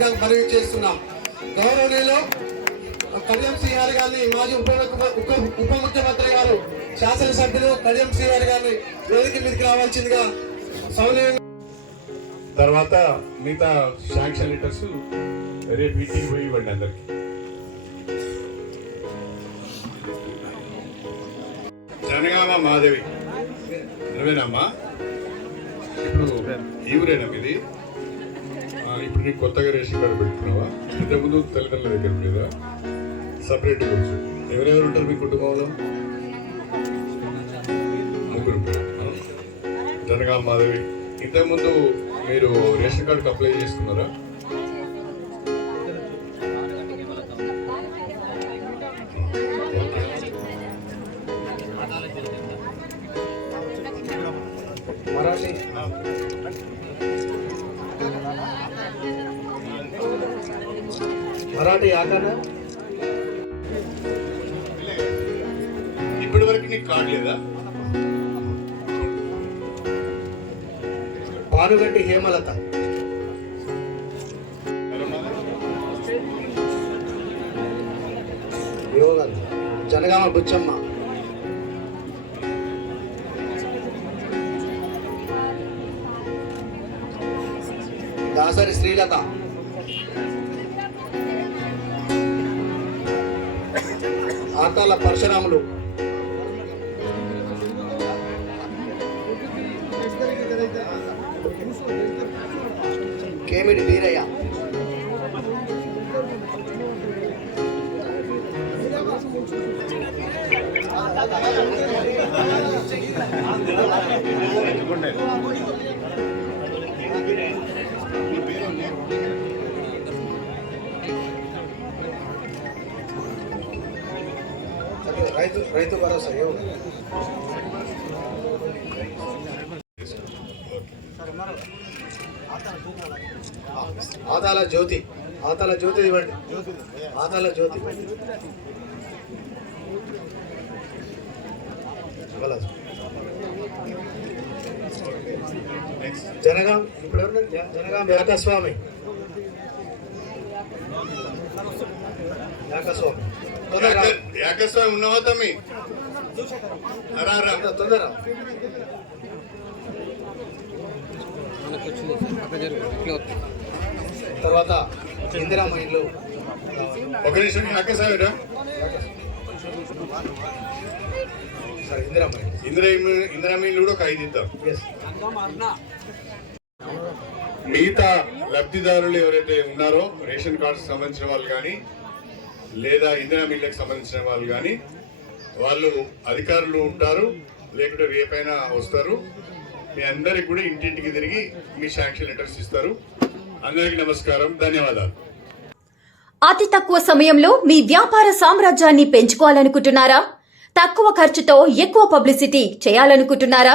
చేయాల్సిందిగా మనవి చేస్తున్నాం. గౌరవనీయులు కడియం శ్రీహారి గారిని మాజీ ఉప ఉప ఉప ముఖ్యమంత్రి గారు శాసనసభ్యులు కడియం శ్రీహారి గారిని వేదిక మీదకి రావాల్సిందిగా సౌనీయంగా తర్వాత మిగతా శాంక్షన్ లెటర్స్ రేపు ఇంటికి పోయి ఇవ్వండి అందరికి. జనగామ మాధవి. నువ్వేనమ్మా ఇప్పుడు ఈ ఊరేనా మీది? ఆ, కొత్తగా రేషన్ కార్డు పెట్టుకున్నావా? ఇంతకుముందు తల్లిదండ్రుల దగ్గర మీద సపరేట్ కూర్చు ఎవరెవరు ఉంటారు మీ కుటుంబంలో? ముగ్గురు జనగా మాధవి. ఇంతకుముందు మీరు రేషన్ కార్డుకి అప్లై చేసుకున్నారా? మరాఠీ మరాఠీ ఆకాన ఇప్పటి వరకు నీకు కార్డు లేదా? హేమలత. జనగామ బుచ్చమ్మ. దాసరి శ్రీలత. ఆతాల పరశురాములు కేమిడి వీరయ్య. రైతు రైతు భరోసా ఆదాల జ్యోతి. ఆతాల జ్యోతి ఇవ్వండి. ఆదాల జ్యోతి. జనగాం ఇప్పుడు జనగాం వేకస్వామి ఏకస్వామి ఉన్నావా తమ్మి? తొందర తర్వాత ఇందిరామ్మ ఇల్లు ఒక నిమిషం రా. ఇల్లు ఇందిరామీలు కూడా ఒక ఐదు ఇద్దాం. మిగతా లబ్ధిదారులు ఎవరైతే ఉన్నారో రేషన్ కార్డు సంబంధించిన వాళ్ళు కానీ లేదా ఇంధన మిల్లకు సంబంధించిన వాళ్ళు కానీ వాళ్ళు అధికారులు ఉంటారు లేకుంటే రేపైనా వస్తారు. మీ అందరికి కూడా ఇంటింటికి తిరిగి మీ శాంక్షన్ లెటర్స్ ఇస్తారు. అందరికీ నమస్కారం ధన్యవాదాలు. అతి తక్కువ సమయంలో మీ వ్యాపార సామ్రాజ్యాన్ని పెంచుకోవాలనుకుంటున్నారా? తక్కువ ఖర్చుతో ఎక్కువ పబ్లిసిటీ చేయాలనుకుంటున్నారా?